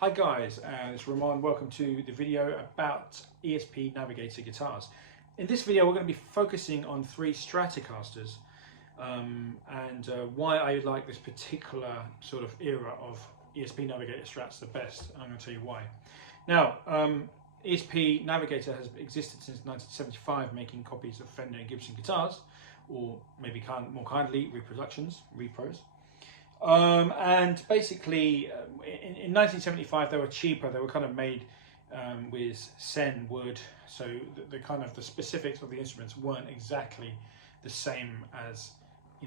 Hi guys, it's Ramon. Welcome to the video about ESP Navigator guitars. In this video we're going to be focusing on three Stratocasters and why I like this particular sort of era of ESP Navigator Strats the best. I'm going to tell you why. Now, ESP Navigator has existed since 1975, making copies of Fender and Gibson guitars, or maybe more kindly, repros. And basically, in 1975 they were cheaper. They were kind of made with sen wood, so the kind of the specifics of the instruments weren't exactly the same as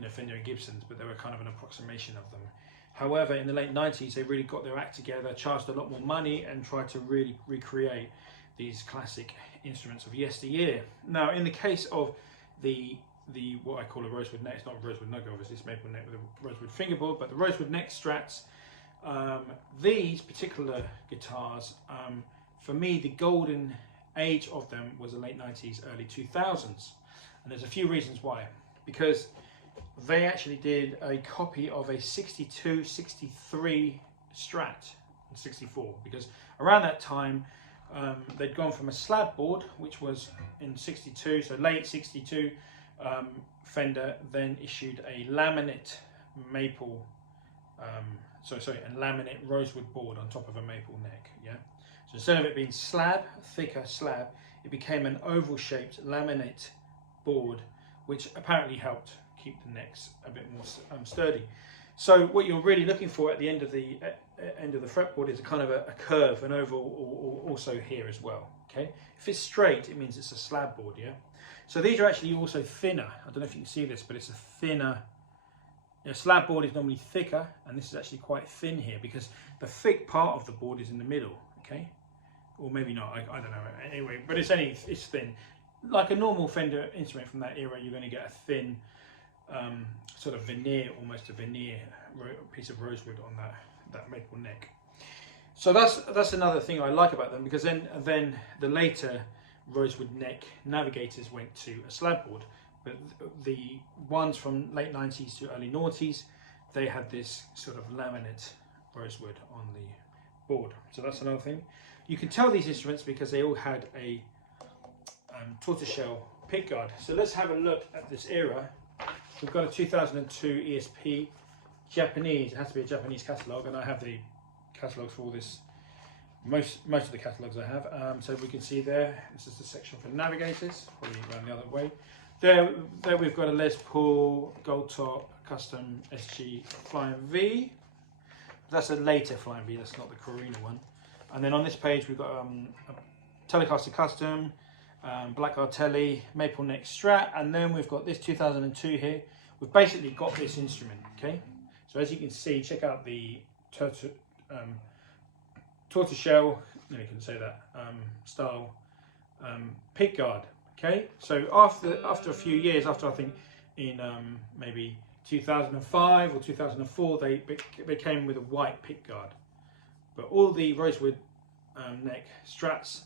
Fender and Gibson's, but they were kind of an approximation of them. However, in the late 90s they really got their act together, charged a lot more money, and tried to really recreate these classic instruments of yesteryear. Now, in the case of the what I call a rosewood neck, it's not a rosewood neck, obviously it's maple neck with a rosewood fingerboard, but the rosewood neck Strats, these particular guitars, for me the golden age of them was the late 90s, early 2000s, and there's a few reasons why. Because they actually did a copy of a 62, 63 Strat and 64, because around that time they'd gone from a slab board, which was in 62, so late 62. Fender then issued a laminate maple, a laminate rosewood board on top of a maple neck. Yeah, so instead of it being thicker slab, it became an oval-shaped laminate board, which apparently helped keep the necks a bit more sturdy. So what you're really looking for at the end of the fretboard is a kind of a curve, an oval, or also here as well. Okay, if it's straight, it means it's a slab board. Yeah. So these are actually also thinner. I don't know if you can see this, but it's a thinner. Slab board is normally thicker, and this is actually quite thin here because the thick part of the board is in the middle. Okay, or maybe not. I don't know. Anyway, but it's thin. Like a normal Fender instrument from that era, you're going to get a thin sort of veneer, almost a veneer piece of rosewood on that maple neck. So that's another thing I like about them, because then the later rosewood neck Navigators went to a slab board, but the ones from late 90s to early noughties, they had this sort of laminate rosewood on the board. So that's another thing. You can tell these instruments because they all had a tortoiseshell pickguard. So let's have a look at this era. We've got a 2002 ESP Japanese. It has to be a Japanese catalogue, and I have the catalogues for all this. Most of the catalogues I have. So we can see there, this is the section for Navigators, probably around the other way. There we've got a Les Paul Gold Top Custom SG Flying V. That's a later Flying V, that's not the Corina one. And then on this page we've got a Telecaster Custom, Black Artelli, Maple Neck Strat, and then we've got this 2002 here. We've basically got this instrument, okay? So as you can see, check out the tortoiseshell, you can say that, style pickguard. Okay, so after a few years, after I think in maybe 2005 or 2004, they came with a white pickguard. But all the rosewood neck Strats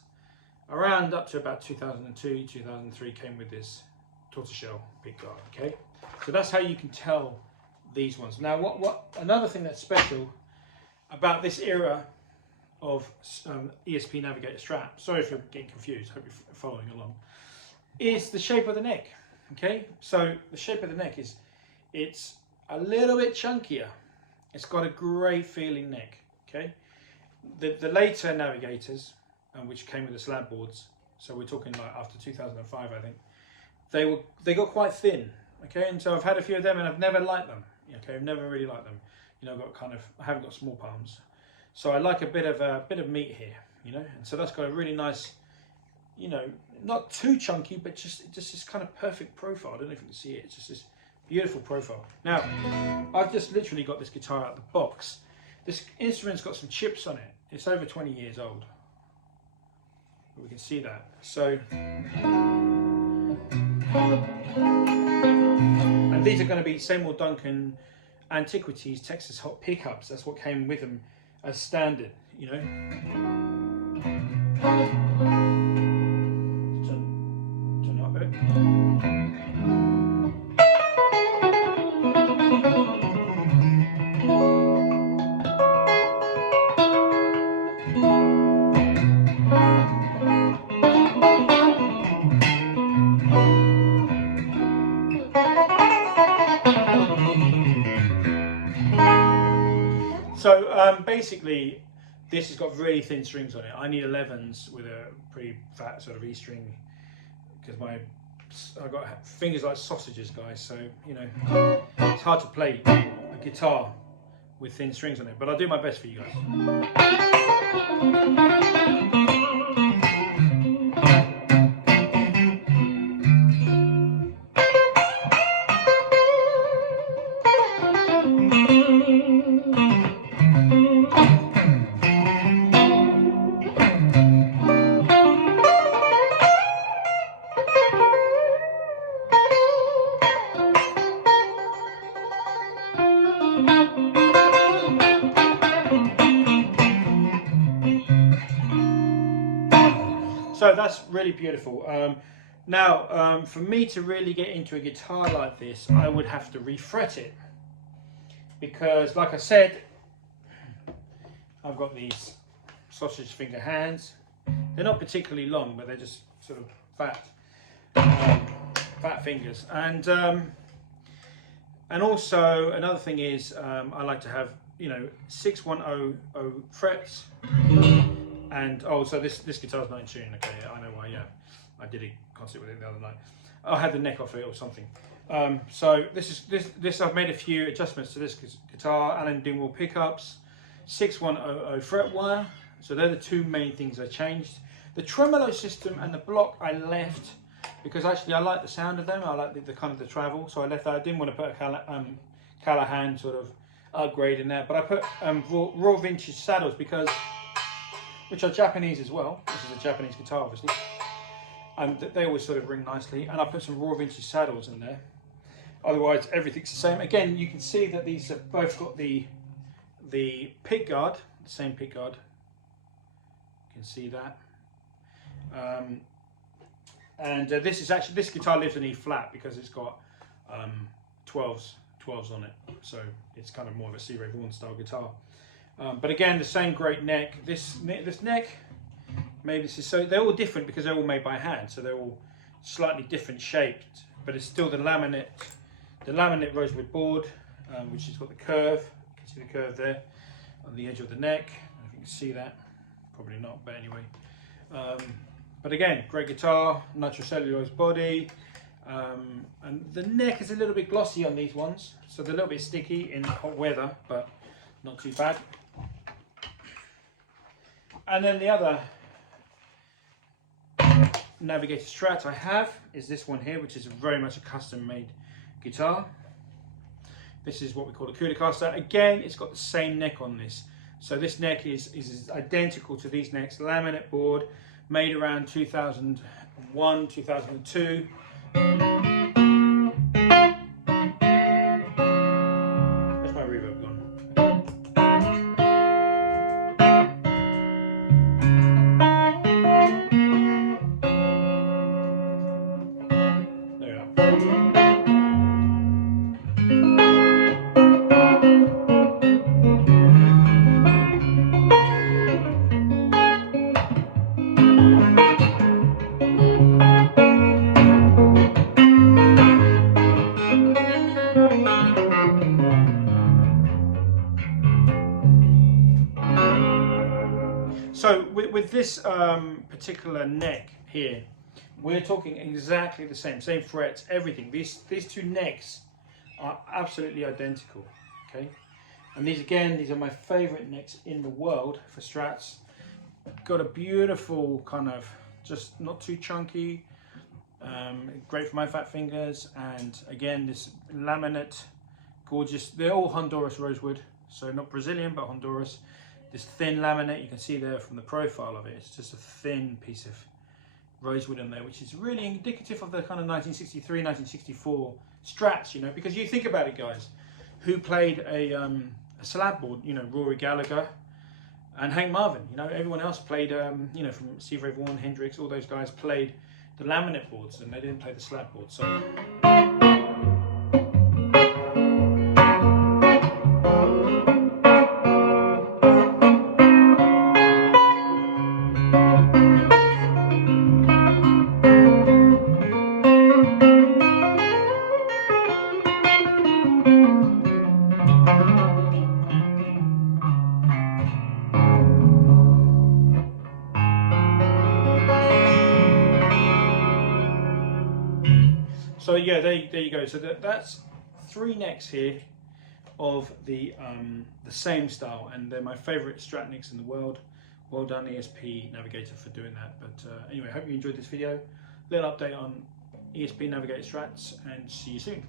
around up to about 2002, 2003 came with this tortoiseshell pickguard. Okay, so that's how you can tell these ones. Now, what another thing that's special about this era of ESP Navigator Strat, sorry if you're getting confused, hope you're following along, is the shape of the neck. Okay, so the shape of the neck it's a little bit chunkier. It's got a great feeling neck. Okay, the later Navigators, which came with the slab boards, so we're talking like after 2005, I think, they got quite thin. Okay, and so I've had a few of them and I've never liked them. Okay, I've never really liked them. I haven't got small palms. So I like a bit of meat here, and so that's got a really nice, not too chunky, but just this kind of perfect profile. I don't know if you can see it. It's just this beautiful profile. Now, I've just literally got this guitar out of the box. This instrument's got some chips on it. It's over 20 years old. We can see that. So, and these are going to be Seymour Duncan Antiquities Texas Hot pickups. That's what came with them as standard, Turn up it. So basically, this has got really thin strings on it. I need 11s with a pretty fat sort of E string because I've got fingers like sausages, guys. So you know, it's hard to play a guitar with thin strings on it. But I'll do my best for you guys. So that's really beautiful. Now, for me to really get into a guitar like this, I would have to refret it. Because, like I said, I've got these sausage finger hands. They're not particularly long, but they're just sort of fat fingers. And also, another thing is, I like to have, you know, 6100 frets. And so this guitar's not in tune. Okay, I know why. Yeah, I did a concert with it the other night. I had the neck off it or something. So this I've made a few adjustments to this guitar. Alan Dingwall pickups, 6100 fret wire. So they're the two main things I changed. The tremolo system and the block I left because actually I like the sound of them. I like the kind of the travel. So I left that. I didn't want to put a Callahan sort of upgrade in there, but I put raw vintage saddles because. Which are Japanese as well. This is a Japanese guitar, obviously. And they always sort of ring nicely. And I put some raw vintage saddles in there. Otherwise, everything's the same. Again, you can see that these have both got the pick guard, the same pick guard. You can see that. This guitar lives in E flat because it's got 12s on it. So it's kind of more of a C. Ray Vaughan style guitar. But again, the same great neck. This neck, maybe this is so they're all different because they're all made by hand, so they're all slightly different shaped. But it's still the laminate rosewood board, which has got the curve. You can see the curve there on the edge of the neck. I don't know if you can see that, probably not, but anyway. But again, great guitar, nitrocellulose body, and the neck is a little bit glossy on these ones, so they're a little bit sticky in hot weather, but not too bad. And then the other Navigator Strat I have is this one here, which is very much a custom made guitar. This is what we call a Cuda Casta. Again, it's got the same neck on this. So this neck is identical to these necks. Laminate board, made around 2001, 2002. Where's my reverb gone? So with this particular neck here, we're talking exactly the same frets, everything. These two necks are absolutely identical, okay? And these are my favorite necks in the world for Strats. Got a beautiful kind of, just not too chunky, great for my fat fingers. And again, this laminate, gorgeous. They're all Honduras rosewood, so not Brazilian, but Honduras. This thin laminate, you can see there from the profile of it, it's just a thin piece of rosewood in there, which is really indicative of the kind of 1963, 1964 Strats, you know, because you think about it, guys, who played a slab board, you know, Rory Gallagher and Hank Marvin, you know, everyone else played, you know, from Steve Ray Vaughan, Hendrix, all those guys played the laminate boards and they didn't play the slab board, so. So yeah, there you go. So that's 3 necks here of the same style, and they're my favourite Strat necks in the world. Well done ESP Navigator for doing that. But anyway, hope you enjoyed this video. Little update on ESP Navigator Strats, and see you soon.